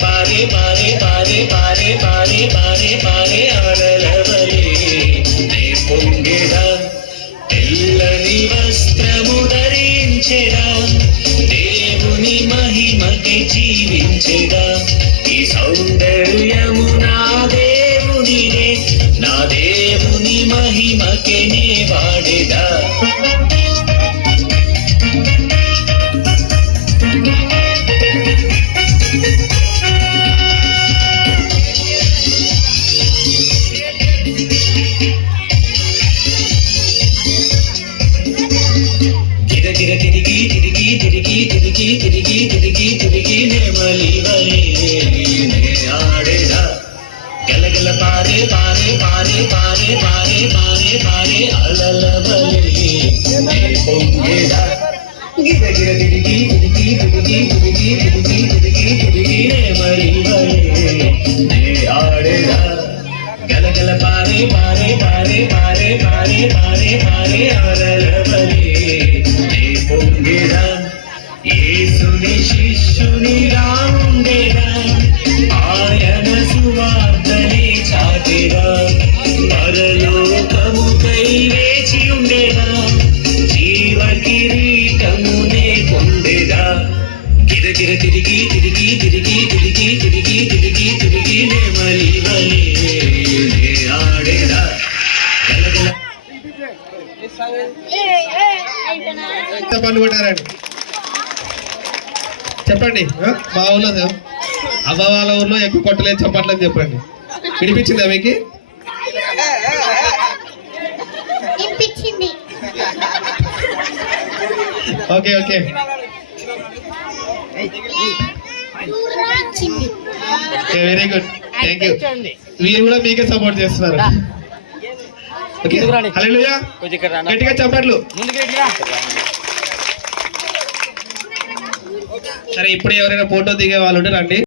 పారే పారే పారే పారే పారే పారే పారే అలలవలే నే పొంగెడా తెల్లని వస్త్రము ధరించెడా దేవుని మహిమకి జీవించెడా ఈ సౌందర్యము నా దేవునిదే నా దేవుని మహిమకే నే వాడెదా తిరిగి తిరిగి తిరిగి తిరిగి తిరిగి తిరిగి తిరిగి నెమలి వలే నే ఆడేదా గలగల పారే పారే పారే పారే పారే పారే పారే అలల వలే నే పొంగెదా గిర గిర తిరిగి తిరిగి తిరిగి తిరిగి తిరిగి తిరిగి తిరిగి నెమలి వలే నే ఆడేదా గలగల పారే పారే పారే పారే పారే పారే పారే అలల వలే యేసుని శిష్యుని రాండేరా ఆయన సువార్తనే చాటెరా పరలోకముకై వేచి ఉండేరా జీవ కిరీటమునే పొందెరా గిరగిర తిరిగి తిరిగి తిరిగి తిరిగి తిరిగి తిరిగి తిరిగి నెమలి వలే నే ఆడేరా గలగల చెప్పండి మా ఊళ్ళో అవ్వ వాళ్ళ ఊర్లో ఎక్కువ కొట్టలేదు చప్పట్లని చెప్పండి వినిపించిందా మీకు okay okay very good thank you మీరు కూడా మీకే సపోర్ట్ చేస్తున్నారు హల్లెలూయా గట్టిగా చప్పట్లు సరే ఇప్పుడు ఎవరైనా ఫోటో దిగే వాళ్ళు ఉంటే రండి